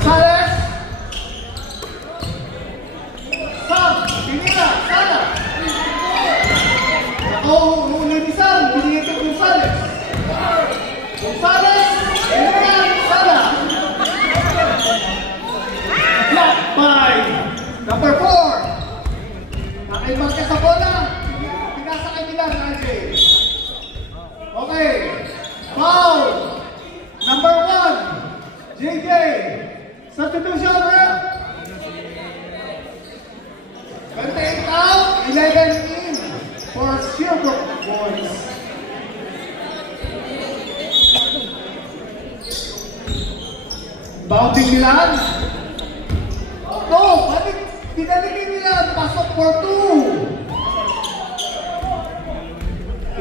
Gonzales. Sam, Pinila, Sala. Ako, ulit isang, binigay kay Gonzales. Gonzales, Pinila, Sala. Block by number 4. Nakaibang ka sa bola. Pinasakay nila, RJ. Okay. Foul. Number 1. JJ. Substitution, rep. 28 out, 11 in for Sherbrooke boys. Bounding Milan. No, bakit pinalagay nila? Pasok for 2.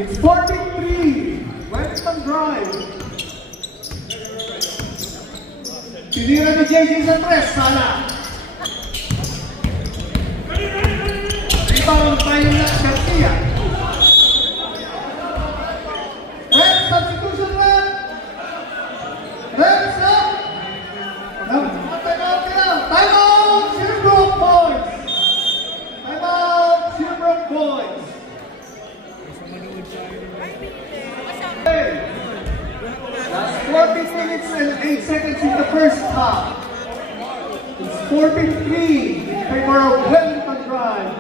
It's 43. Wellington Drive. Tinira ni JJ sa press. Sala. Rebound tayo na Garcia. Red substitution rep. Red stop. Time out, Sherbrooke boys. Time out, Sherbrooke boys. Okay. Last 14 minutes and 8 seconds in the first half. It's 14-3 in favor of Wellington Drive.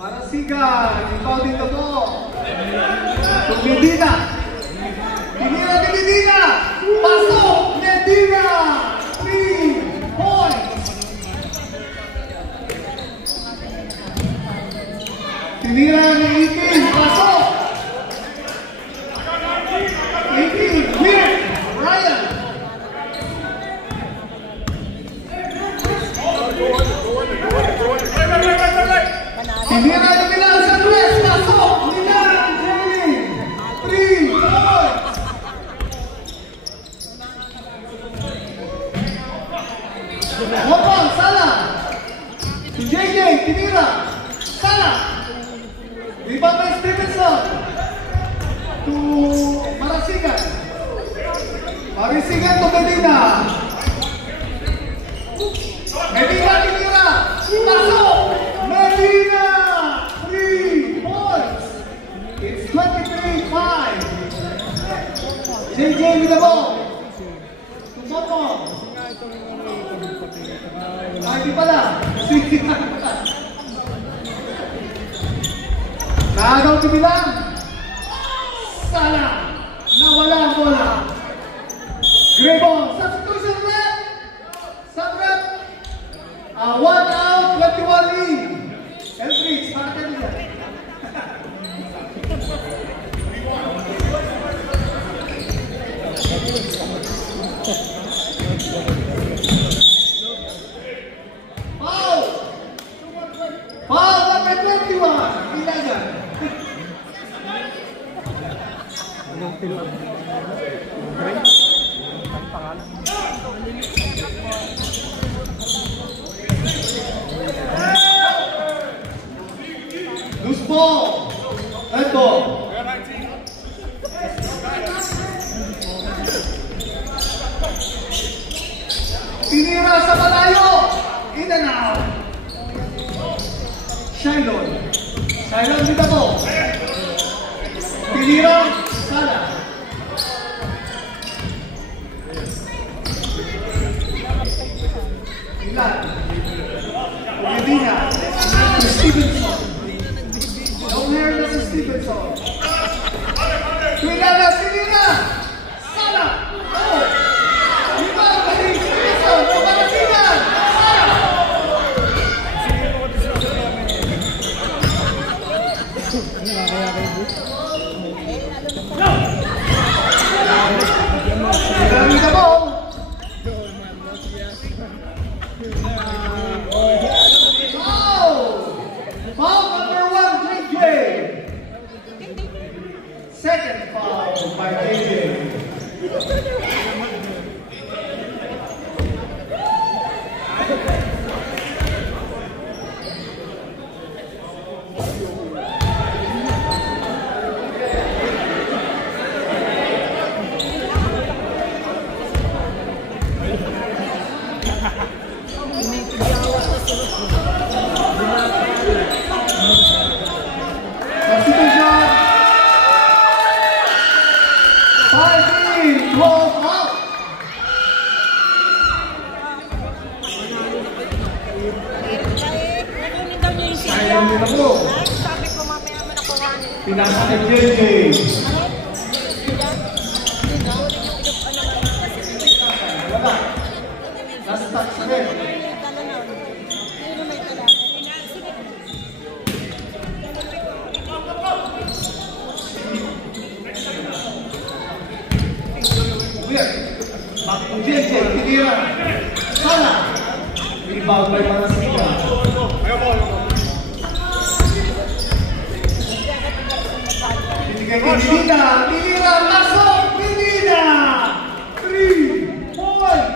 Marasigan, rebounding the ball. To Medina. Tinira ni Medina. Pasok, Medina. 3 points. Tinira ni Itin. Pasok. Itin, Weird. Ryan. Tinira ni Milan sa press. Pasok. Milan, Jamie. 3 points. Hopon, Sala. Si JJ, tinira. Sala. Rebound by Stevenson. To Marasigan. Marasigan to Medina. Medina tinira. Pasok. Medina. 3 points. It's 23-5. JJ with the ball. To Hopon. Hindi pala. Sige na. Nagaw si Bilang. Sala. Nawala ang bola. Grebo. Substitution rep. Sub rep. 1 out, 21 lead. Elfridge, para ka nila. Foul number 21. Ilagan. Loose ball. Red ball. Tinira sa malayo. In and out. Shylon. Shylon with the ball. Tinira. Sala. Ilan. Medina. Stevenson. Long hair na si Stevenson. Tinira. Tinira. Sala. Oh. Iba. Stevenson. Marasigan. Sala. Dami ka po. Foul number 1, JJ. na po. Sabi ko mamaya naman ako kanin. Pinasa ni JJ. Wala. Last touch again. Weird. Back to JJ. Tiniran. Sana. Rebound by Marasiga. Binigay kay Medina. Tiniran. Masok. Medina. 3 points.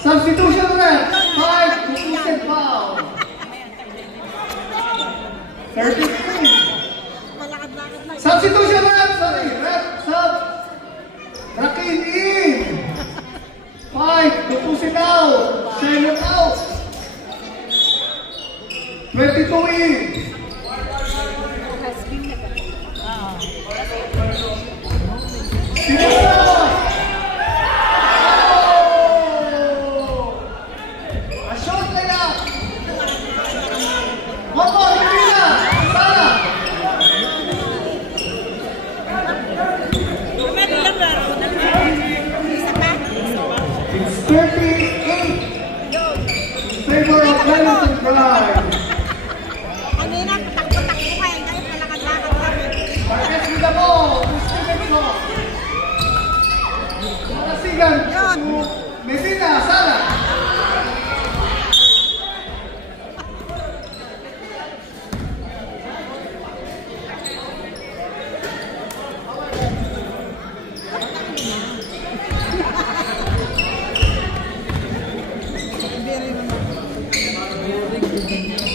Substitution rep, 5 defensive foul. 33. Substitution rep, rep sub. Rakin in. 5 defensive out. Shine out. 22 in. Kanina, takbo-takbo ka eh. Ngayon, malakad-lakad kami. Marquez with the ball. Marasigan. Medina, Sala.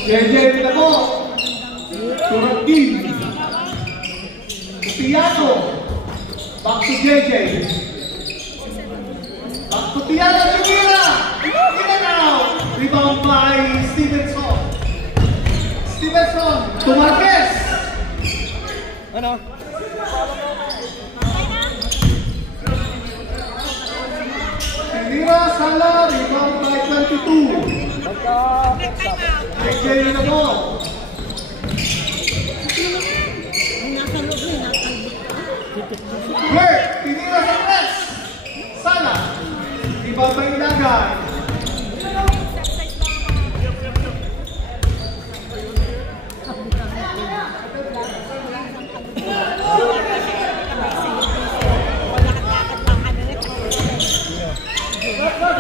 JJ with the ball. Suratin. Tiago. Back to JJ. Back to Tiago. Tira. In and out. Rebound by Stevenson. Stevenson to Marquez. Ano? Tira, Sala. Rebound by 22. JJ with the ball. Where? Tinira sa press. Sala. Rebound by Ilagan.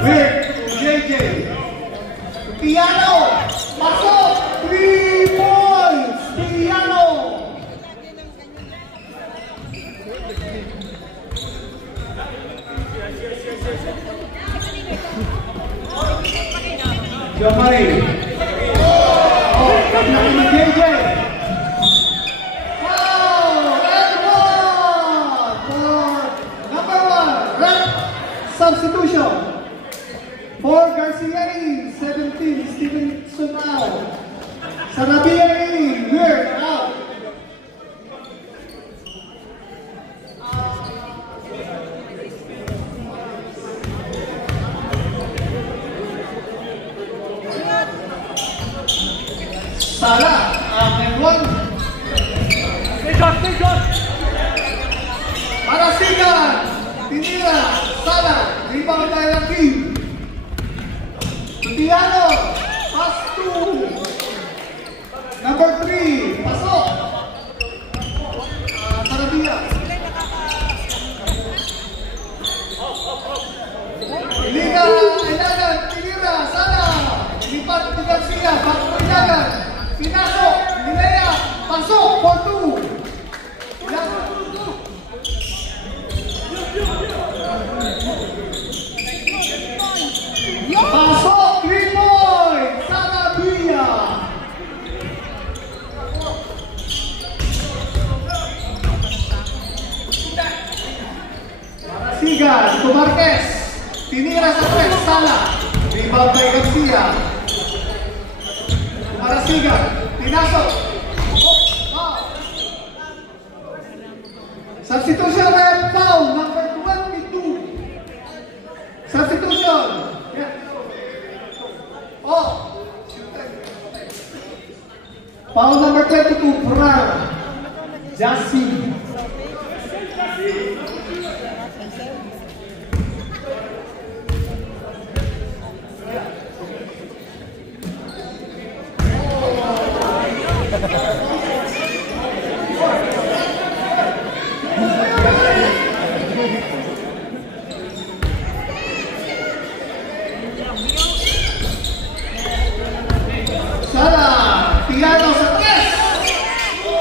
Where? JJ. Piano. Pasok. 3 points. Piano. Jamari. Oh, kami ni JJ. Oh, and one. Number 1. Rep substitution. For Garcia, 17, Stevenson out. Sarabia, Sala, and one. Marasigan, tinira, Sala, rebound by Rakim. Tutiano, pass two. Number 3, pasok. Sarabia. Liga, Ilagan, tinira, Sala. Lipat ni Garcia, back to Ilagan. Pinasok, Nilea, pasok, 4-2. Pasok, 3 points, Sarabia. Marasigan, to Marquez. Tinira sa press, Sala. Rebound by Garcia. Marasigan, pinasok. Foul. Substitution ref foul, number 22. Substitution. Yeah. Oh. Foul number 22, Ferrara. Jassi. Sala, Piano sa tres.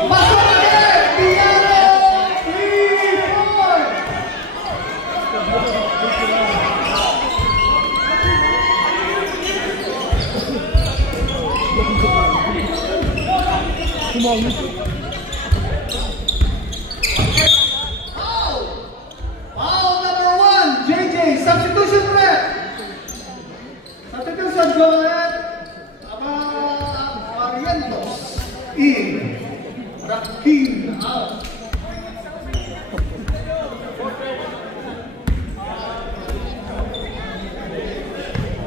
Pasok ulit, Piano, 3-4. Foul number 1, JJ, substitution rep. Substitution, go ahead. Barrientos in. Rakim out.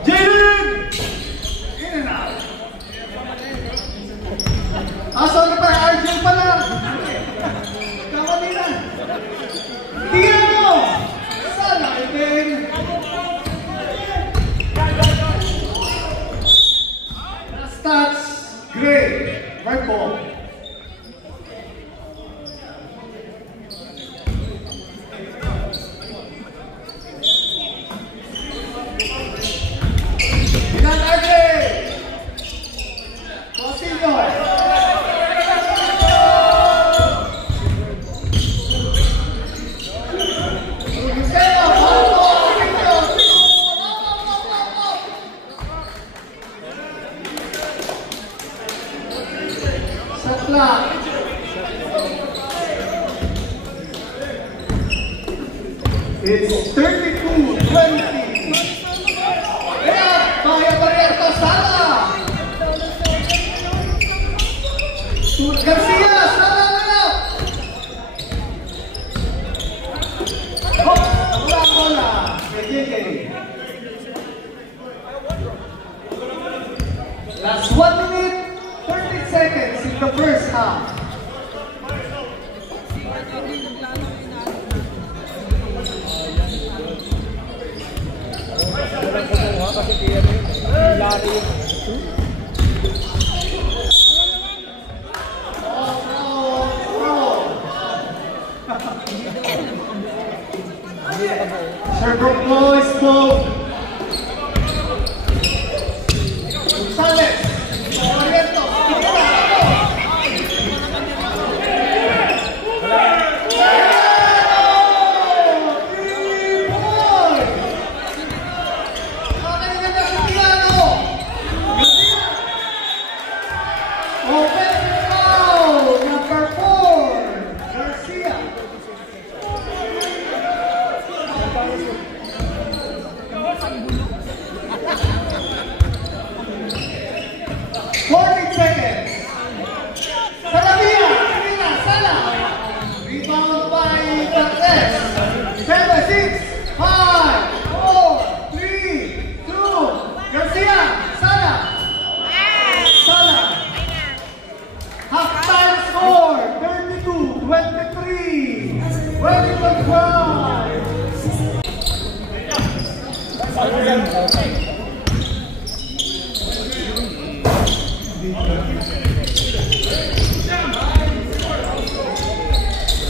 Jaden! In and out. Aso na pa, Arjun pa lang. Kamanina. Tiano! Sala, Ibin. Stats, great. Right ball. Ilan Arde. Cosillo. Gisela, Satla. It's 32-20. Yeah, Bahia Barrientos, Sala. Garcia, Sala na. Wala bola. Last 1 minute, 30 seconds in the first half. Sherbrooke boys, move. Gonzalez, Barrientos,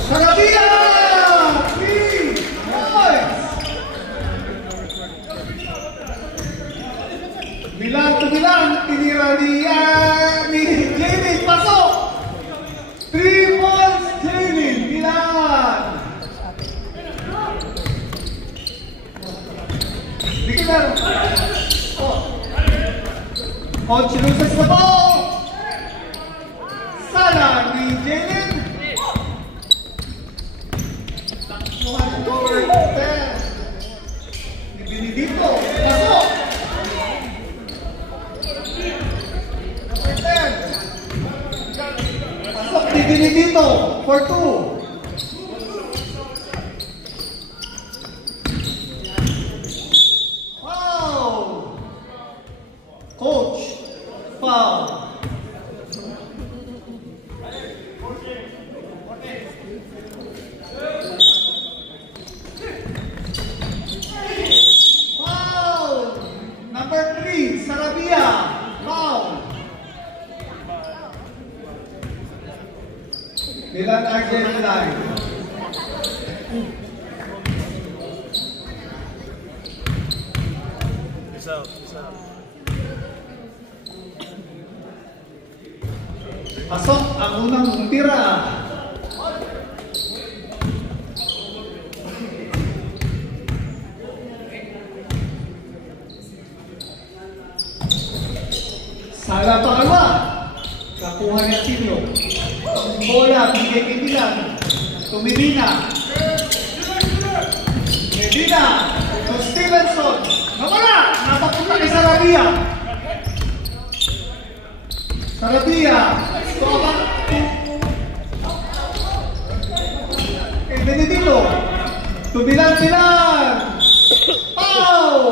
Sarabia! 3 points! Bilang to bilang, tinira ni Jamie, pasok! 3 points, Jamie, bilang! Hindi ka meron. Coach loses the ball! Sala ni Jamie. 10. Benedito, pasok! Number 10. Pasok ni Benedito for 2. Foul! Coach, foul. Number 3, Sarabia, foul. Bilang Argentine. Pasok ang unang tira. Sala pangalawa. Kakuha niya Sinyo. Bola, bigay kay Bilang. Tumilina. Medina. To Stevenson. Nawala. Napapunta kay Sarabia. Sarabia. Soba. Kay Benedito. Tubilang-bilang. Foul!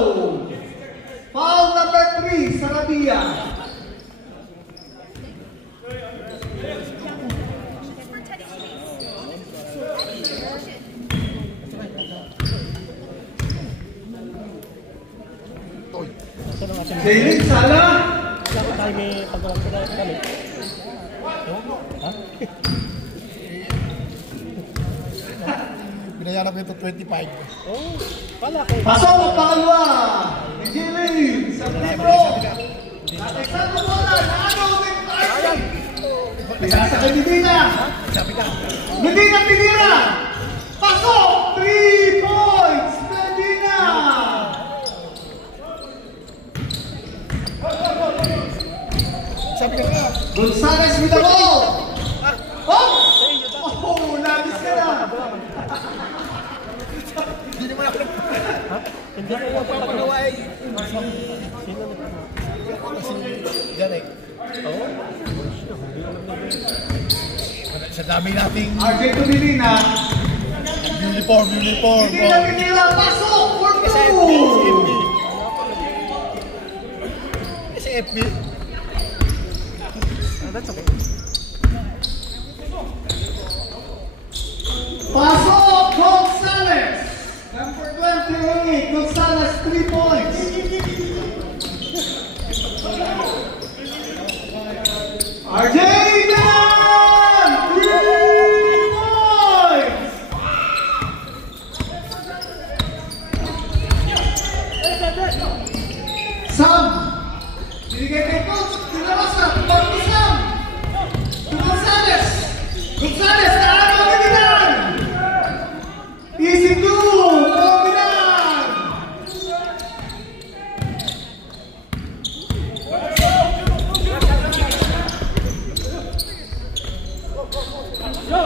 Foul number 3, Sarabia. Jalen Sala. Binayaran ko ito 25. Pasok ang pangalawa. Jalen sa libro. Nakasal mo bola. Nano with Archie. Pinasa kay Medina. Medina tinira. Pasok. 3 points. Medina. Gonzales with the ball. Oh! Oh, labis ka na. Hindi naman ako. Hindi ko papagawa eh. Kasi Janek. Oo. Sa dami nating RJ Tumilina. uniform. Hindi na pinila. Pasok for 2. Kasi FB. That's okay. Pasok Gonzales. Number 28. Gonzales 3 points. RJ Bilang 3 points. Sam. Binigay kay Coach. Tinarasa. Back to Sam. To Gonzales. Gonzales. Kaano ka Bilang. Easy 2. Bilang.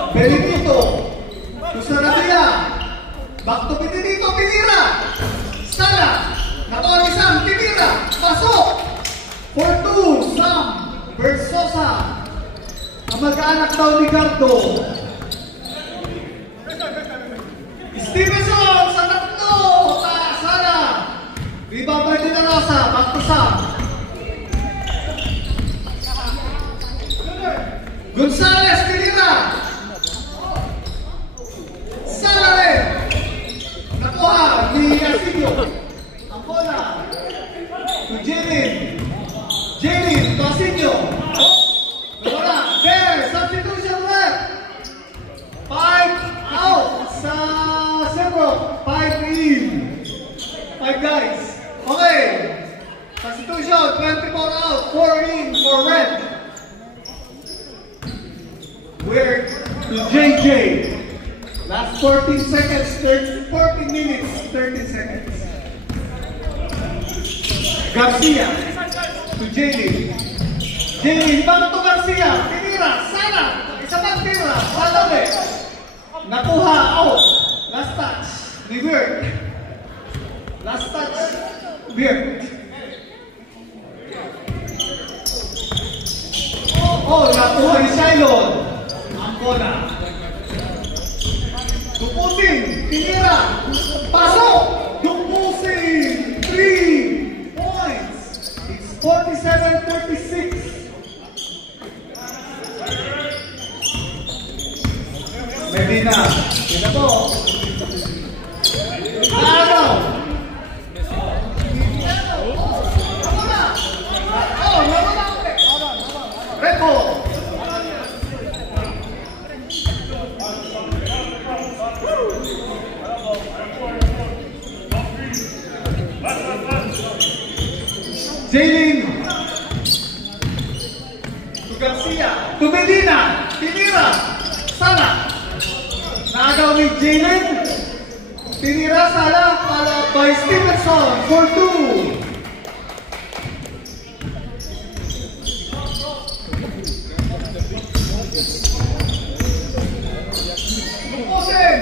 Benedito. To Sarabia. Back to Benedito. Pinira. Sala. Nakuha ni Sam. Pinira. Pasok. For 2. Sam. Versosa. Ang mag-aanak daw ni Gardo. Stevenson sa tatlo. Sala. Rebound by De La Rosa. Back to Sam. Gonzales. Pinira. Sala rin. Nakuha ni Asinio. Ang bola. To Jalen. Jalen. To Asinio. for red. Weird to JJ. Last 14 seconds, 14 minutes, 30 seconds. Garcia to Jaylin. Jaylin, back to Garcia. Tinira, Sana. Isa pang tira, Sana ulit. Nakuha, out. Last touch, ni Weird. Last touch, Weird. Oh, nakuha ni Shylon. Ang bola. Dupusin, tinira, pasok, dupusin, 3 points. It's 47-36. Medina, yun po. Naagaw. Oh, nawala ulit. Red ball. Jaylin to Garcia to Medina, tinira, Sana. Naagaw ni Jaylin, tinira, Sana, followed by Stevenson for 2. Dukusin,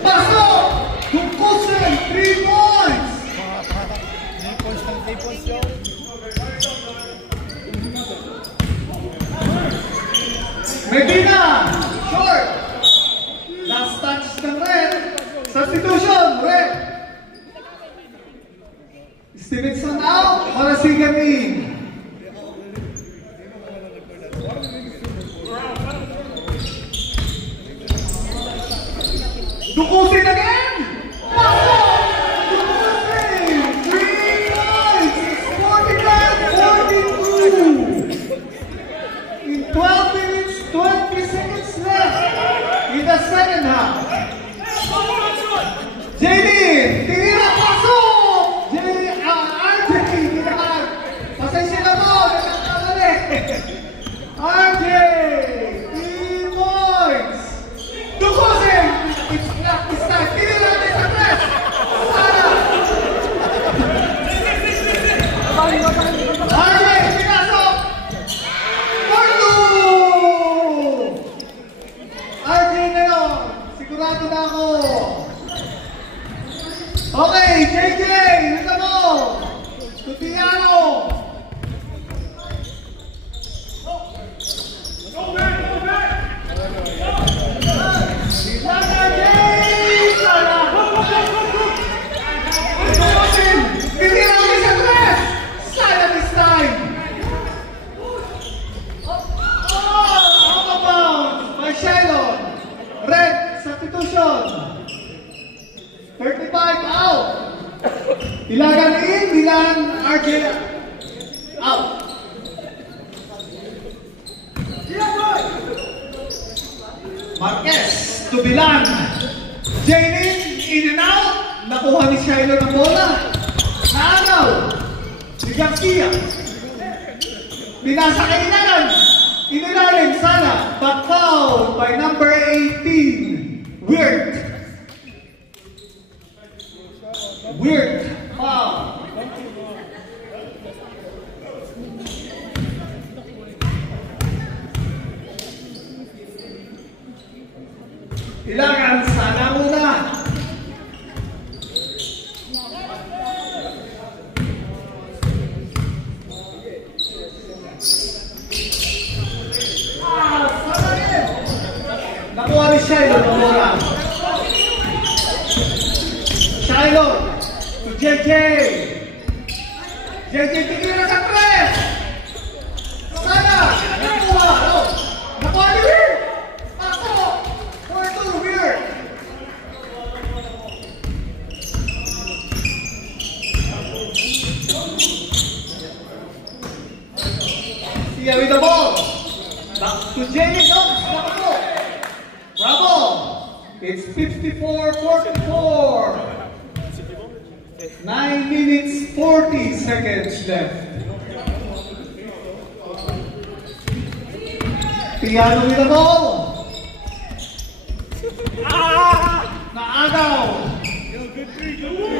pasok, Dukusin, 3 points. Medina, short. Last touch ng red. Substitution, red. Stevenson out para si Gamin. Dukusin again. Pasok! Dukusin! 3 points! It's 45-42. In 12 minutes, 20 seconds left in the second half. Jaylin, tinira, pasok! RJ, tinira. Pasensya na mo, nakakali. RJ, 3 points. Dukusin! It's black this time. Tinira na sa press. Sana! RJ, pinasok! For 2! RJ ngayon, sigurado na ako. Okay, JJ, ito mo. Tutiano. Shylon, red, substitution. 35 out. Ilagan in, Milan, RJ out. Marquez to Milan. Jaylin, in and out. Nakuha ni Shylon ang bola. Naagaw. Si Garcia. Binasa kay Inalan. Inilalim, Sana, but fouled by number 18, Weird. Weird, foul. Ilangan, Sana muna. Nakuha ni Shylon ang bola. Shylon to JJ. JJ tinira sa press. Sana nakuha. Nakuha ni Weird. Pasok. 4-2 Weird. Siya with the ball. Back to Jaylin. Bravo! It's 54-44. 9 minutes, 40 seconds left. Piano with the ball. Naagaw.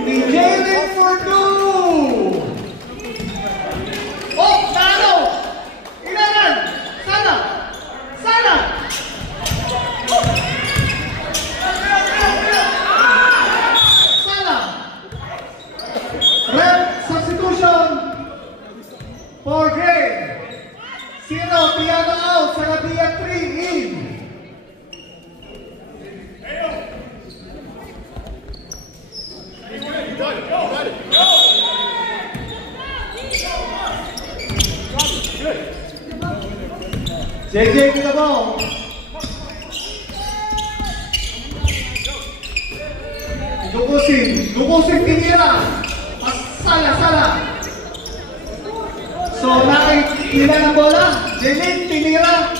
Ni Jalen for 2. Oh, naagaw. Ilanan. Sana. Sana. Sana. Rep substitution for Gray. 0, piano out, Sarabia 3 in. JJ with the ball. Dukusin tinira. Sala. So, nakikita ng bola. Jelin, tinira.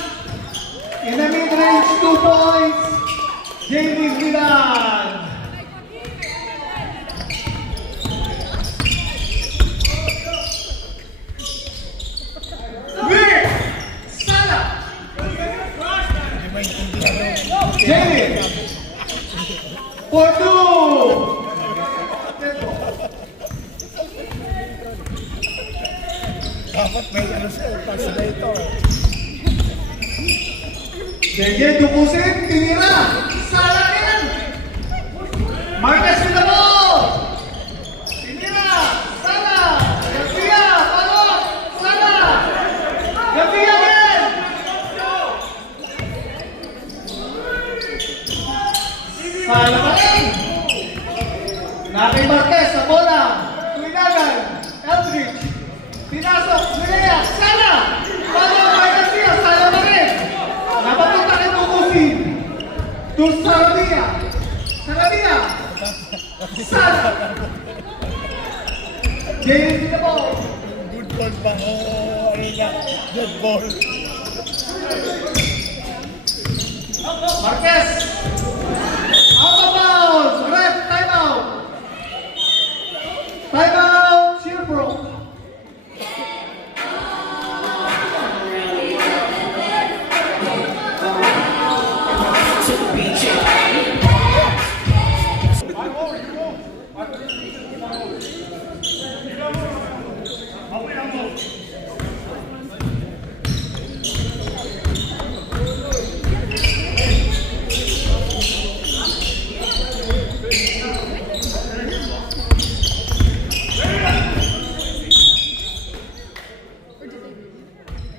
In the mid-range, 2 points. Jelin Milan. Weird. Sala. Jelin. For 2. Dapat may ano siya, pass na ito. JJ, dukusin, tinira. Sala yan. Marquez with the ball. Tinira. Sala. Garcia, palot. Sala. Garcia again. Sala pa rin. Nakay Marquez sa bola. Tuinagan. Eldridge. Pinasok. Nilea. Sala. Palot kay Garcia. Sala pa rin. Napapunta kay Tukusin. To Sarabia. Sarabia. Sala. James with the ball. Good ball pa. Oh, ayun na. Good ball. Marquez. Out of bounds. Ref, timeout. Timeout, Chilbrook.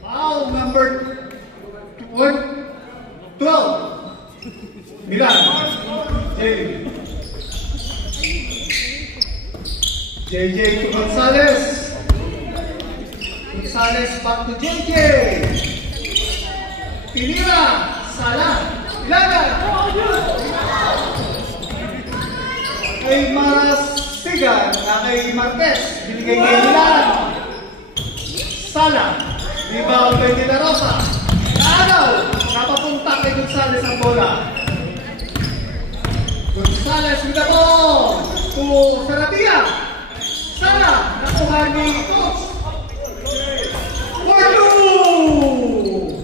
Foul number 12. Milan. JJ to Gonzalez. Gonzalez back to JJ. Pinira. Sala. Ilagan. Kay Marasigan na kay Marquez. Binigay kay Milan. Sala. Rebound kay De La Rosa. Naagaw. Napapunta kay Gonzalez ang bola. Gonzalez with the ball. To Sarabia. Sala. Nakuha ni Coach. For 2.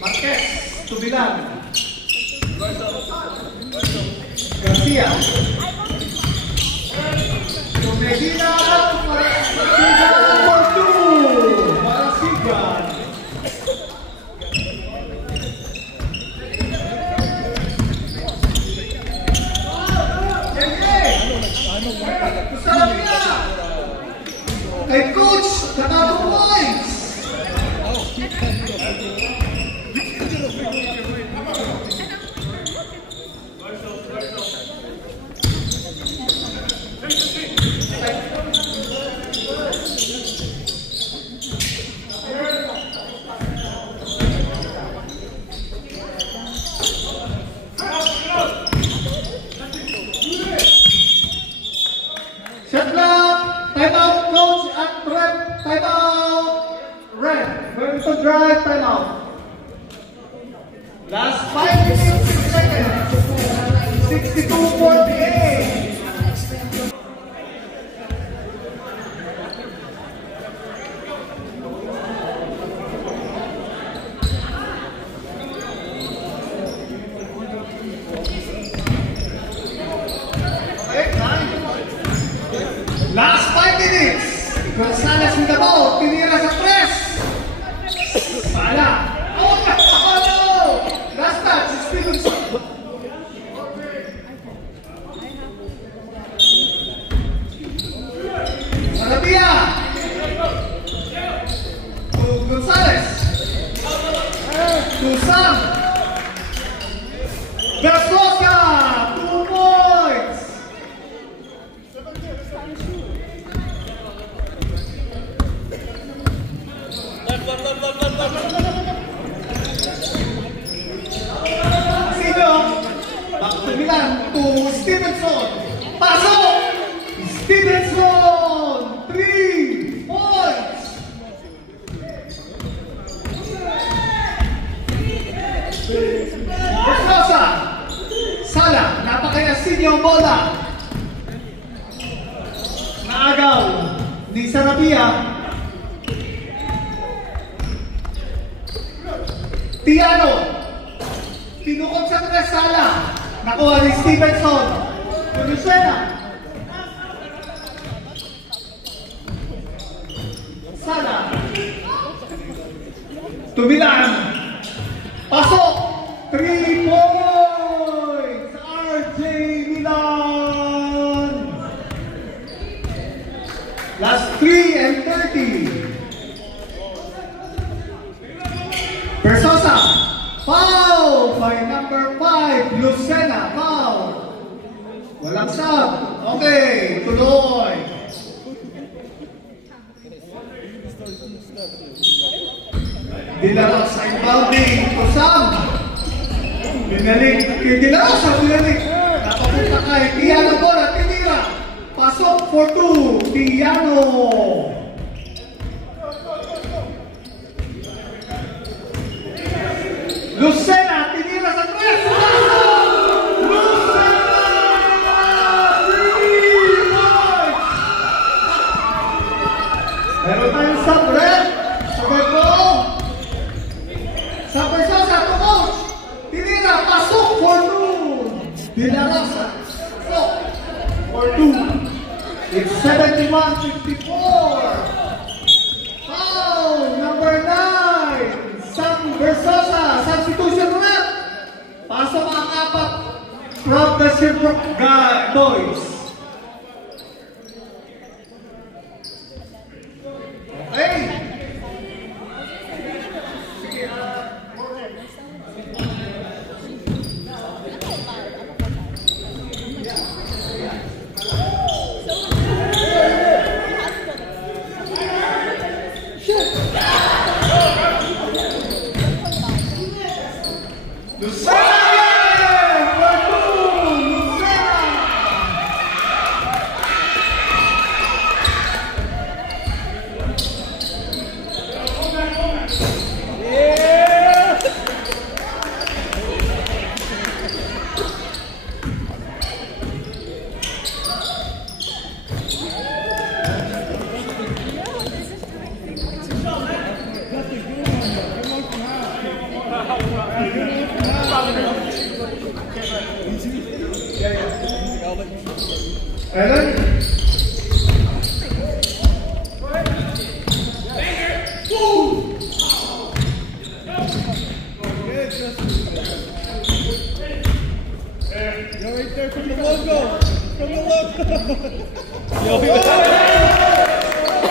Marquez to Milan. Garcia. To Medina. Marasigan for 2. Marasigan. Sarabia. Kay Coach. Nakatong points. Shot clock. Timeout, Coach at Rep. Timeout. Rep. Going to drive. Timeout. Last 5 minutes, 6 seconds. 62-48. Gonzalez with the ball. Tinira sa press. Sala. Oh no! Last touch. Stevenson. Sarabia. To Gonzalez. To Sam. Versosa. 2 points. Sino? Back to Milan. To Stevenson. Pasok! Stevenson! 3 points! Versosa. Sala. Napakayasin yung bola. Naagaw ni Sarabia. Tiano. Tinukot sa tres. Sala. Nakuha ni Stevenson. Lucena. Sala. Tumilan. Pasok. 3 points. RJ Milan. Last 3 and 30. Versosa. Foul by number 5. Lucena. Foul. Walang sub. Okay. Tuloy. Dilaro sa inbounding. Kusam. Binalik. Dilaro sa binalik. Napapunta kay Tiano bola. Tinira. Pasok for 2. Tiano. Lucena. Tinira sa tres. Lucena. 3 points. Meron tayong sub-red. Sabay ko. Sa Versosa to coach. Tinira. Pasok for 2. Dinarasa. Pasok for 2. It's 71-54. Foul number 9. Sam Versosa. Substitution ulit. Pasok ang 4 from the Silver Boys. Okay. Ellen? You're right there from the logo. From the logo.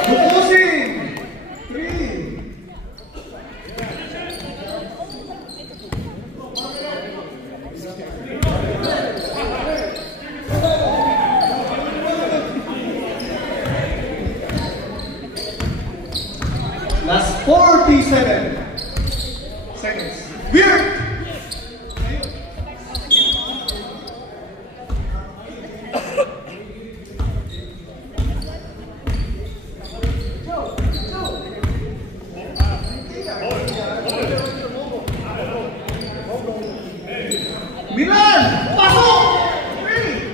Bukusin! 3. Last 47 seconds. Weird! Milan! Pasok! 3!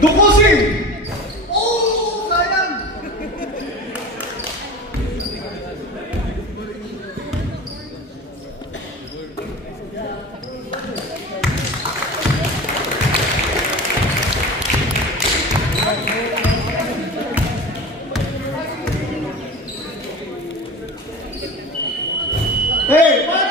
Dukusin! Hey, final